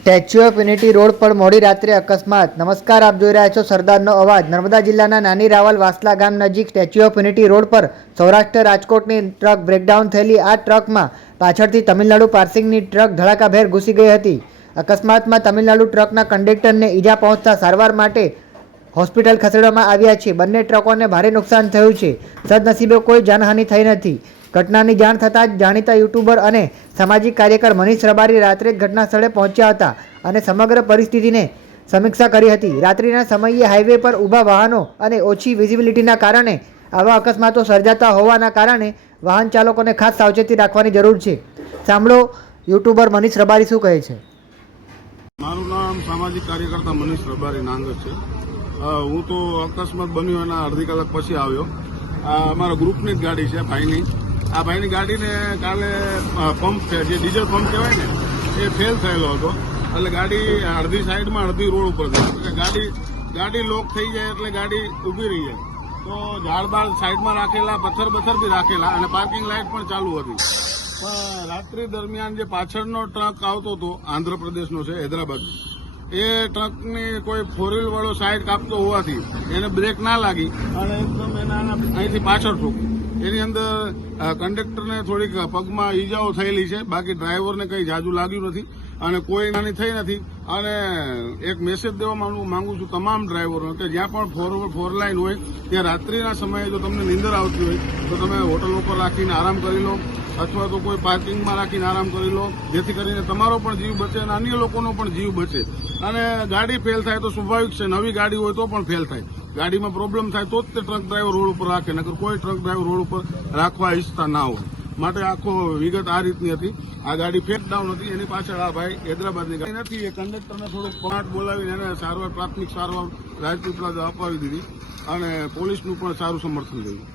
Statue of unity road પર મોડી રાત્રે અકસ્માત. નમસ્કાર, આપ જોઈ રહ્યા છો સરદારનો અવાજ. નર્મદા જિલ્લાના નાની રાવલ વાસલા ગામ નજીક સ્ટેચ્યુ ઓફ યુનિટી રોડ પર સૌરાષ્ટ્ર રાજકોટની ટ્રક બ્રેકડાઉન થયેલી. આ ટ્રકમાં પાછળથી તમિલનાડુ પાર્સિંગની ટ્રક ધડાકાભેર ઘૂસી ગઈ હતી. અકસ્માતમાં તમિલનાડુ ટ્રકના કંડક્ટરને ઈજા પહોંચતા સારવાર માટે હોસ્પિટલ ખસેડવામાં આવ્યા છે. બંને ટ્રકોને ભારે નુકસાન થયું છે. સદનસીબે કોઈ જાનહાનિ થઈ નથી. ઘટનાની જાણ થતાં જ જાણીતા યુટ્યુબર અને સામાજિક કાર્યકર મનીષ રબારી રાત્રે જ ઘટના સ્થળે પહોંચ્યા હતા અને સમગ્ર પરિસ્થિતિને સમીક્ષા કરી હતી. રાત્રિના સમયે હાઈવે પર ઊભા વાહનો અને ઓછી વિઝિબિલિટીના કારણે આવા અકસ્માતો સર્જાતા હોવાના કારણે વાહન ચાલકોને ખાસ સાવચેતી રાખવાની જરૂર છે. સાંભળો યુટ્યુબર મનીષ રબારી શું કહે છે. મારું નામ સામાજિક કાર્યકર્તા મનીષ રબારી નાંગત છે. હું તો અકસ્માત બન્યો એના અડધી કલાક પછી આવ્યો. અમારા ગ્રુપની જ ગાડી છે ભાઈની. આ ભાઈની ગાડીને કાલે પંપ છે, જે ડીઝલ પંપ કહેવાય ને, એ ફેલ થયેલો હતો. એટલે ગાડી અડધી સાઈડમાં અડધી રોડ ઉપર થઈ. ગાડી લોક થઈ જાય એટલે ગાડી ઊભી રહી જાય. તો ઝાડ બાળ સાઈડમાં રાખેલા, પથ્થર બી રાખેલા અને પાર્કિંગ લાઇટ પણ ચાલુ હતી. પણ રાત્રિ દરમિયાન જે પાછળનો ટ્રક આવતો હતો, આંધ્રપ્રદેશનો છે, હૈદરાબાદ, એ ટ્રકની કોઈ ફોર વ્હીલ વાળો સાઈડ કાપતો હોવાથી એને બ્રેક ના લાગી અને એકદમ એના અહીંથી પાછળ ઠોકી. એની અંદર કંડક્ટરને થોડીક પગમાં ઈજાઓ થયેલી છે. બાકી ડ્રાઈવરને કંઈ જાજુ લાગ્યું નથી અને કોઈ નાની થઈ નથી. અને એક મેસેજ દેવા માંગુ છું તમામ ડ્રાઈવરોને કે જ્યાં પણ ફોર લાઈન હોય ત્યાં રાત્રિના સમયે જો તમને નીંદર આવતી હોય તો તમે હોટલ ઉપર રાખીને આરામ કરી લો અથવા તો કોઈ પાર્કિંગમાં રાખીને આરામ કરી લો, જેથી કરીને તમારો પણ જીવ બચે અને અન્ય લોકોનો પણ જીવ બચે. અને ગાડી ફેલ થાય તો સ્વાભાવિક છે, નવી ગાડી હોય તો પણ ફેલ થાય. ગાડીમાં પ્રોબ્લેમ થાય તો જ તે ટ્રક ડ્રાઈવર રોડ ઉપર રાખે, નકર કોઈ ટ્રક ડ્રાઈવર રોડ ઉપર રાખવા ઈચ્છતા ના હોય. માટે આખો વિગત આ રીતની હતી. આ ગાડી ફેક ડાઉન હતી. એની પાછળ આ ભાઈ હૈદરાબાદની ગાડી નથી. એ કંડક્ટરને થોડુંક પમાટ બોલાવીને એને સારવાર, પ્રાથમિક સારવાર રાજપીપળા અપાવી દીધી અને પોલીસનું પણ સારું સમર્થન થયું.